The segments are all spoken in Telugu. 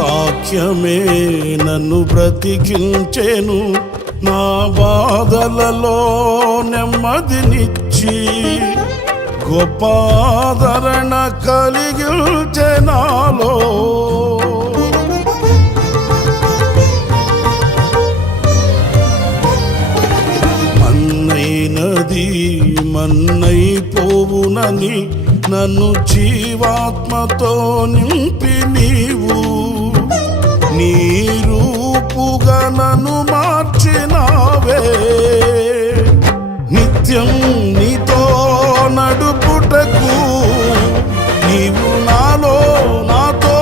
వాక్యమే నన్ను బ్రతికించెను, నా బాధలలో నెమ్మదినిచ్చి గొప్ప ఆదరణ కలిగించె నాలో. మన్నైనది మన్నైపోవునని నన్ను జీవాత్మతో నింపి నీవు నీ రూపుగా నన్ను మార్చినావే. నిత్యం నీతో నడుపుటకు నీవు నాలో నాతో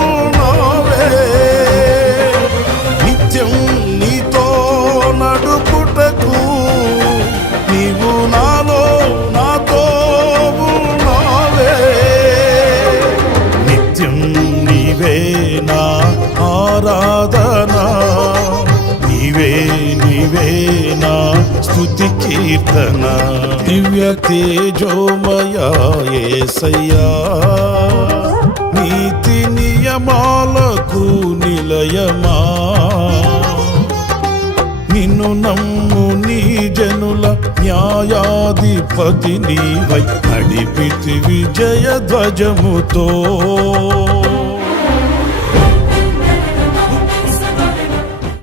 ఉన్నావే. నిత్యం నీతో నడుపుటకు నీవు నాలో నాతో ఉన్నావే. నిత్యం నీవే నా ఆరాధన, నీవే నీవే నా స్తుతి కీర్తన. దివ్య తేజోమయా యేసయ్యా, నీతి నియమాలకు నిలయమా. నిన్ను నమ్ము నీ జనుల న్యాయాధిపతి నీవై నడిపితి విజయ ధ్వజముతో.